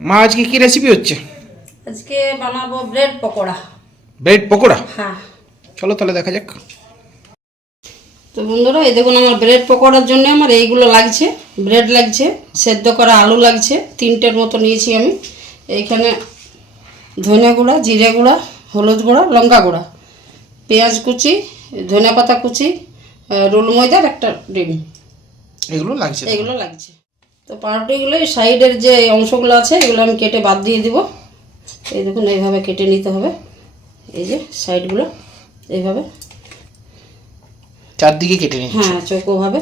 মা আজকে কি রেসিপি হচ্ছে? আজকে বানাবো ব্রেড পকোড়া। ব্রেড পকোড়া? হ্যাঁ, চলো তাহলে দেখা যাক। তো বন্ধুরা এই দেখুন আমার ব্রেড পকোড়ার জন্য আমার এইগুলো লাগছে। ব্রেড লাগছে, সেদ্ধ করা আলু লাগছে, 3টের মতো নিয়েছি আমি। এইখানে ধনে গুঁড়া, জিরে গুঁড়া, হলুদ গুঁড়া, লঙ্কা গুঁড়া, পেঁয়াজ কুচি, ধনে পাতা কুচি, রোল ময়দার একটা ডিম, এগুলো লাগছে? এগুলো লাগছে। তো পাউরুটিগুলো এই সাইডের যে অংশগুলো আছে এগুলো আমি কেটে বাদ দিয়ে দিব। এই দেখুন এইভাবে কেটে নিতে হবে, এই যে সাইডগুলো এইভাবে চারদিকে কেটে নিচ্ছি। হ্যাঁ, চৌকোভাবে।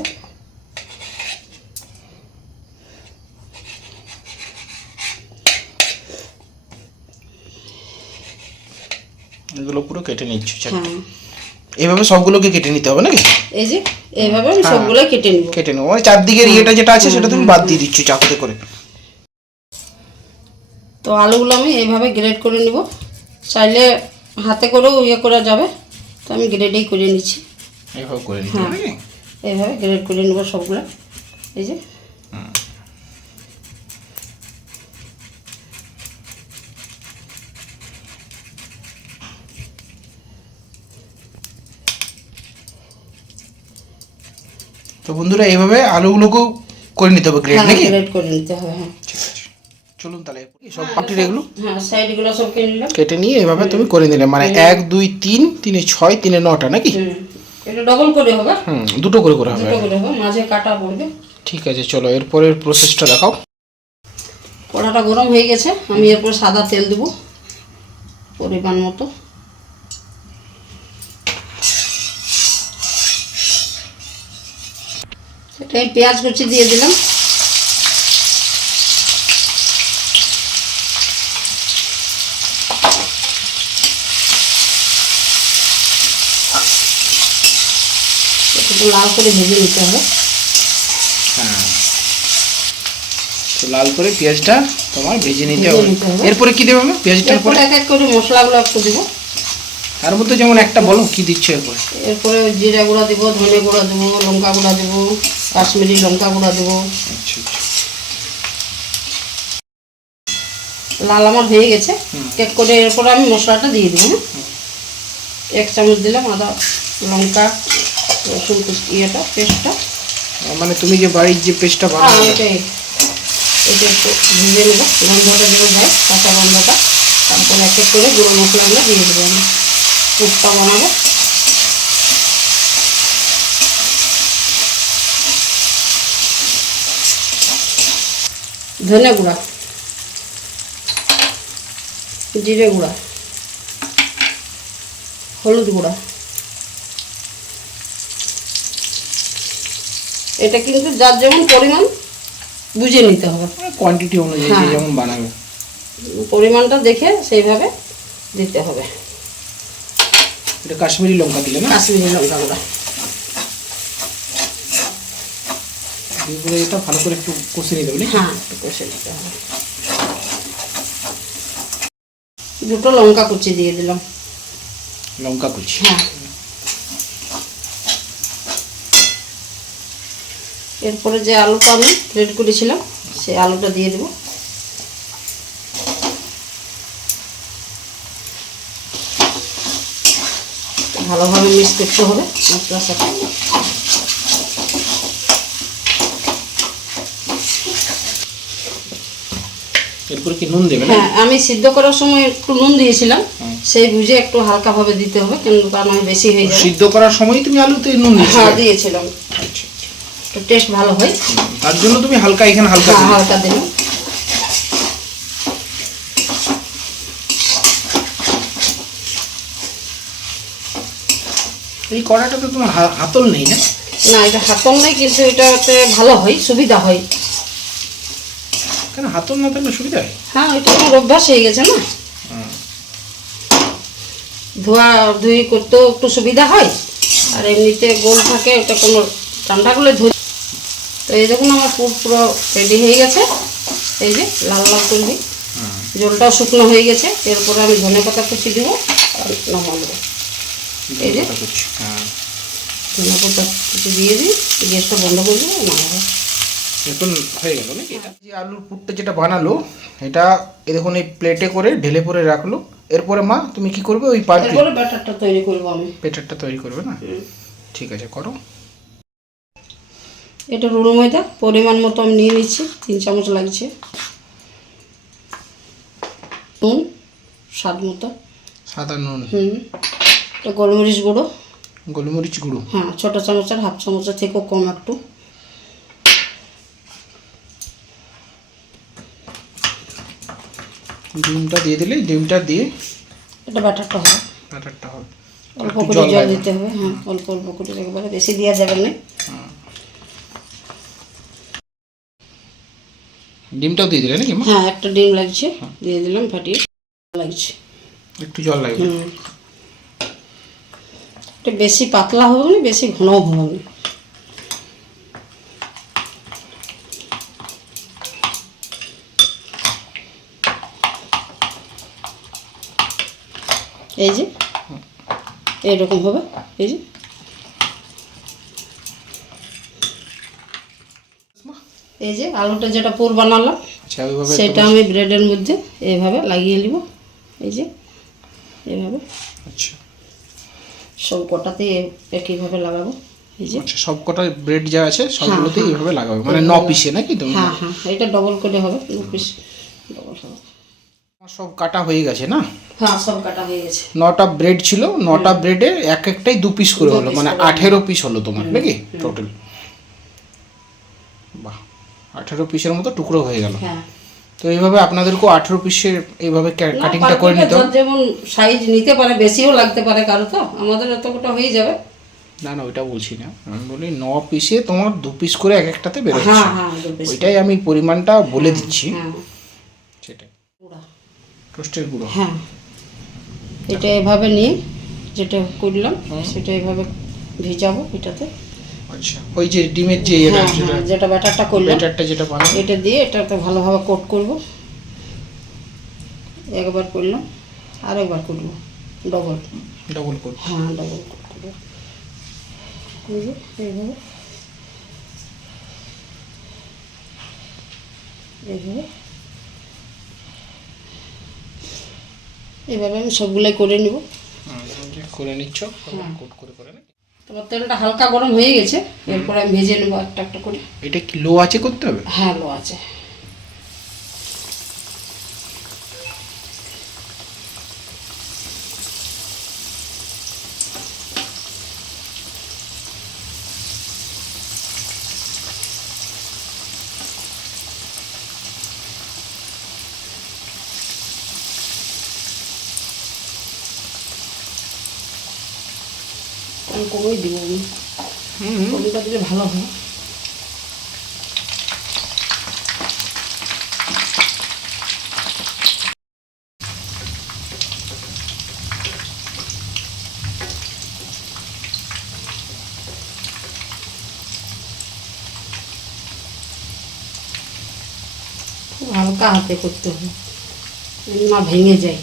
এগুলো পুরো কেটে নিচ্ছি। হ্যাঁ, এইভাবে সবগুলোকে কেটে নিতে হবে নাকি? এই যে এইভাবে আমি সবগুলো কেটে নিব। কেটে নেবো, ওই চারদিকের ইয়েটা যেটা আছে সেটা তুমি বাদ দিয়ে দিচ্ছ চাকুতে করে। তো আলুগুলো আমি এইভাবে গ্রেড করে নিব। চাইলে হাতে করেও ইয়ে করা যাবে, তো আমি গ্রেডেই করে নিচ্ছি। এইভাবে করে নিতে হবে নাকি? এইভাবে গ্রেড করে নেব সবগুলো, এই যে। তো বন্ধুরা এইভাবে আলুগুলোকেও করে নিতে হবে গ্রেড নাকি? গ্রেড করে নিতে হবে। হ্যাঁ, ঠিক আছে, চলুন তাহলে সব পাটির এগুলো হ্যাঁ সাইডগুলো সব কেটে নিলাম। কেটে নিয়ে এইভাবে তুমি করে নিলে, মানে 1 2 3 3 6 3 9টা নাকি? এটা ডবল করে হবে। দুটো করে করে হবে। দুটো করে হবে, মাঝে কাটা পড়বে। ঠিক আছে, চলো এরপরের প্রসেসটা দেখাও। কড়াটা গরম হয়ে গেছে, আমি এরপর সাদা তেল দেব পরিমাণ মতো। এটাই পেঁয়াজ কুচি দিয়ে দিলাম। একটু লাল করে ভেজে নিতে হবে। হ্যাঁ, তো লাল করে পেঁয়াজটা তোমার ভেজে নিতে ভেজে হবে। নিতে হবে। এরপরে কি দেবো আমি পেঁয়াজটার এরপর পরে? এক এক করে মশলাগুলো একটু দেবো। তার মধ্যে যেমন একটা বলো কি দিচ্ছ এরপরে? এরপরে জিরা গুঁড়া দেবো, ধনে গুঁড়া দেবো, লঙ্কা গুঁড়া দেবো, কাশ্মীরি লঙ্কা গুঁড়া দেবো। আচ্ছা আচ্ছা, লাল আমার হয়ে গেছে। এক করে এরপরে আমি মশলাটা দিয়ে দেবো। 1 চামচ দিলাম আদা লঙ্কা রসুন ইয়েটা পেস্টটা। মানে তুমি যে বাড়ির যে পেস্টটা বানাও এটাই এটা একটু ভেজে নেবো, গন্ধটা যেন যায়, কাঁচা গন্ধটা। তারপরে এক এক করে গুঁড়ো মশলাগুলো দিয়ে দেবো। আমি পুরটা বানাবো। ধনে গুঁড়া, জিরে গুঁড়া, হলুদ গুঁড়া। এটা কিন্তু যার যেমন পরিমাণ বুঝে নিতে হবে, কোয়ান্টিটি অনুযায়ী যে যেমন বানাবে পরিমাণটা দেখে সেইভাবে দিতে হবে। এটা কাশ্মীরি লঙ্কা দিলে না? কাশ্মীরি লঙ্কা গুঁড়া এগুলো এটা ভালো করে একটু কষে নিতে হবে। হ্যাঁ, একটু কষে নিতে হবে। 2টো লঙ্কা কুচি দিয়ে দিলাম। লঙ্কা কুচি? হ্যাঁ, এরপরে যে আলুটা আমি গ্রেড করেছিলাম সেই আলুটা দিয়ে দেবো। ভালোভাবে মিক্স করতে হবে মশলার সাথে। এরপরে কি নুন দেবে? হ্যাঁ, আমি সিদ্ধ করার সময় একটু নুন দিয়েছিলাম, সেই বুঝে একটু হালকাভাবে দিতে হবে, কিন্তু তা নয় বেশি হয়ে যাবে। সিদ্ধ করার সময় তুমি আলুতে নুন দিয়েছিলে? হ্যাঁ, দিয়েছিলাম। আচ্ছা আচ্ছা, একটু টেস্ট ভালো হয়, তার জন্য তুমি হালকা এখানে হালকা দিলে। হালকা দিলাম। এই কড়াটা তো তোমার হাতল নেই না? না, এটা হাতল নেই, কিন্তু এটাতে ভালো হয়, সুবিধা হয়। কেন হাতল না থাকলে সুবিধা হয়? হ্যাঁ, এটা আমার অভ্যাস হয়ে গেছে না, ধোয়া ধুই করতেও একটু সুবিধা হয়, আর এমনিতে গোল থাকে, ওটা কোনো ঠান্ডা করলে ধুই। তো এই দেখুন আমার পুরো রেডি হয়ে গেছে। এই যে লাল লাল করবি, জলটাও শুকনো হয়ে গেছে। এরপরে আমি ধনে পাতা কুচি দেবো আর নামাবো। এই যে ধনে পাতা কুচি দিয়ে দিই, গ্যাসটা বন্ধ করে দেবো, নামাবো। এরকম হয়ে গেল নাকি এটা? যে আলুর পুরটা যেটা বানালো এটা এই দেখুন এই প্লেটে করে ঢেলে পরে রাখলো। এরপরে মা তুমি কি করবে? ওই পাল্পি এরপরে ব্যাটারটা তৈরি করবো আমি। ব্যাটারটা তৈরি করবে না? ঠিক আছে, করো। এটা রুড়ো ময়দা পরিমাণ মতো আমি নিয়ে নিচ্ছি, 3 চামচ লাগছে। নুন স্বাদ মতো। সাদা নুন। এটা গোলমরিচ গুঁড়ো। গোলমরিচ গুঁড়ো। হ্যাঁ, ছোটো চামচের হাফ চামচের থেকেও কম একটু। ডিমটা দিয়ে দিলে, ডিমটা দিয়ে এটা ব্যাটারটা হবে। ব্যাটারটা হবে। অল্প করে জল দিতে হবে। হ্যাঁ, অল্প অল্প করে, একবারে বেশি দেওয়া যাবে না। ডিমটাও দিয়ে দিলে নাকি মা? হ্যাঁ, একটা ডিম লাগছে, দিয়ে দিলাম ফাটিয়ে। লাগছে একটু জল লাগবে। এটা বেশি পাতলা হবে না, বেশি ঘনও হবে না। এই যে এইরকম হবে। এই যে এই যে আলুটা যেটা পুর বানালাম, আচ্ছা, ওইভাবে সেটা আমি ব্রেডের মধ্যে এইভাবে লাগিয়ে নিব। এই যে এইভাবে। আচ্ছা, সব কটাতে একইভাবে লাগাবো। এই যে আচ্ছা, সব কটা ব্রেড যা আছে সবগুলোতেই এইভাবে লাগাবে, মানে 9 পিসে নাকি? তুমি হ্যাঁ হ্যাঁ, এটা ডবল করে হবে, 2 পিস ডবল হবে। সব কাটা হয়ে গেছে না? হ্যাঁ, সব কাটা হয়ে গেছে। 9টা ব্রেড ছিল, 9টা ব্রেডে এক একটাই 2 পিস করে হলো, মানে 18 পিস হলো তোমার নাকি টোটাল? বাহ, 18 পিসের মতো টুকরো হয়ে গেল। হ্যাঁ, তো এইভাবে আপনাদেরকেও 18 পিসের এইভাবে কাটিংটা করে নিতে হবে। যেমন সাইজ নিতে পারে, বেশিও লাগতে পারে কারো, তো আমাদের এতটা হয়ে যাবে। না না, ওইটা বলছি না, আমি বলি 9 পিসে তোমার 2 পিস করে এক একটাতে বেরোচ্ছে। হ্যাঁ হ্যাঁ, 2 পিস। ওইটাই আমি পরিমাণটা বলে দিচ্ছি। হ্যাঁ, সেটাই। গুঁড়া। টোস্টের গুঁড়ো। হ্যাঁ, এটা এভাবে নিয়ে যেটা করলাম সেটা এভাবে ভিজাবো এটাতে। আচ্ছা, ওই যে ডিমের যে এটা হ্যাঁ হ্যাঁ, যেটা ব্যাটারটা করলাম, ব্যাটারটা যেটা বানাবো এটা দিয়ে এটাতে ভালোভাবে কোট করব। একবার করলাম, আরেকবার করবো, ডবল। Double quote. হ্যাঁ, ডবল কোট করবো। এই যে এইভাবে এইভাবে এইভাবে আমি সবগুলাই করে নিব। করে নিচ্ছ, কোট করে করে না? তোমার তেলটা হালকা গরম হয়ে গেছে, এরপরে আমি ভেজে নেবো একটা একটা করে। এটা কি লো আছে করতে হবে? হ্যাঁ, লো আছে। আমি কমেই দিব, কমিটা দিলে ভালো হয়। খুব হালকা হাতে করতে হবে, না ভেঙে যায়।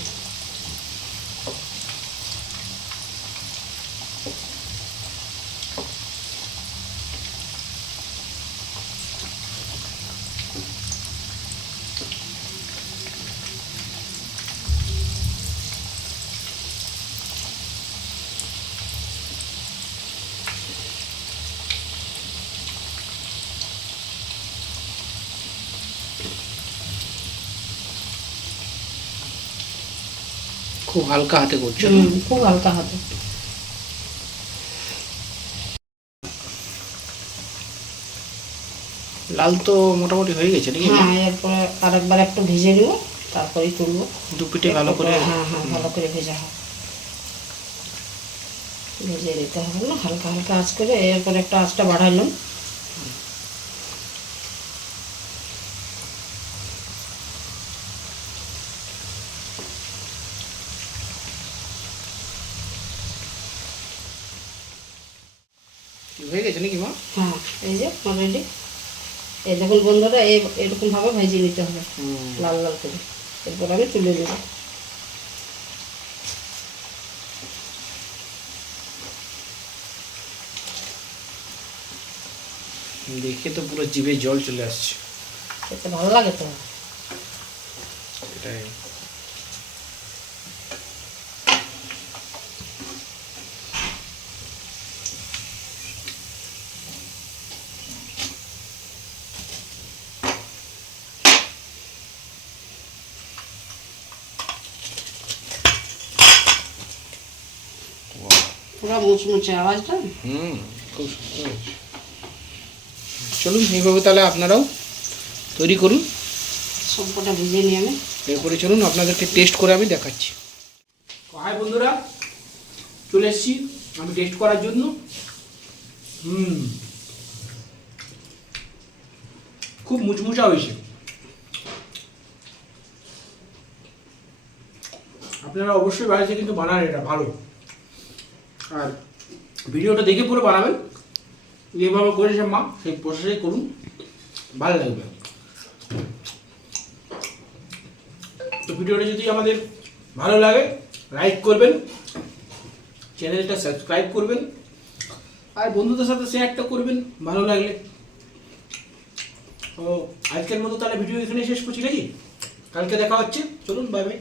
খুব হালকা হাতে করছো? খুব হালকা হাতে। লাল তো মোটামুটি হয়ে গেছে নাকি? হ্যাঁ, এরপরে আরেকবার একটু ভেজে নেব, তারপরেই তুলবো। দু পিঠে ভালো করে। হ্যাঁ হ্যাঁ, ভালো করে ভেজা হয়, ভেজে দিতে হবে না, হালকা হালকা আঁচ করে। এরপরে একটা আঁচটা বাড়াইলাম। হয়ে গেছে নাকি মা? হ্যাঁ, এই যে অলরেডি। এই দেখুন বন্ধুরা, এরকমভাবে ভেজে নিতে হবে লাল লাল করে। এরপর আমি তুলে নেব। দেখে তো পুরো জিভে জল চলে আসছে। খেতে ভালো লাগে তো। এটাই পুরো মুচমুচে আওয়াজটা। খুব সুন্দর হয়েছে। চলুন এইভাবে তাহলে আপনারাও তৈরি করুন। সবকটা ভিজে নিয়ে আমি এরপরে চলুন আপনাদেরকে টেস্ট করে আমি দেখাচ্ছি। হাই বন্ধুরা, চলে এসেছি আমি টেস্ট করার জন্য। খুব মুচমুচা হয়েছে। আপনারা অবশ্যই বাড়িতে কিন্তু বানান, এটা ভালো। আর ভিডিওটা দেখে পুরো বানাবেন, যেভাবে করেছে মা সেই প্রসেসে করুন, ভালো লাগবে। তো ভিডিওটা যদি আমাদের ভালো লাগে লাইক করবেন, চ্যানেলটা সাবস্ক্রাইব করবেন, আর বন্ধুদের সাথে শেয়ারটা করবেন ভালো লাগলে। তো আজকের মতো তাহলে ভিডিও এখানে শেষ করছি নাকি? কালকে দেখা হচ্ছে। চলুন, বাই বাই।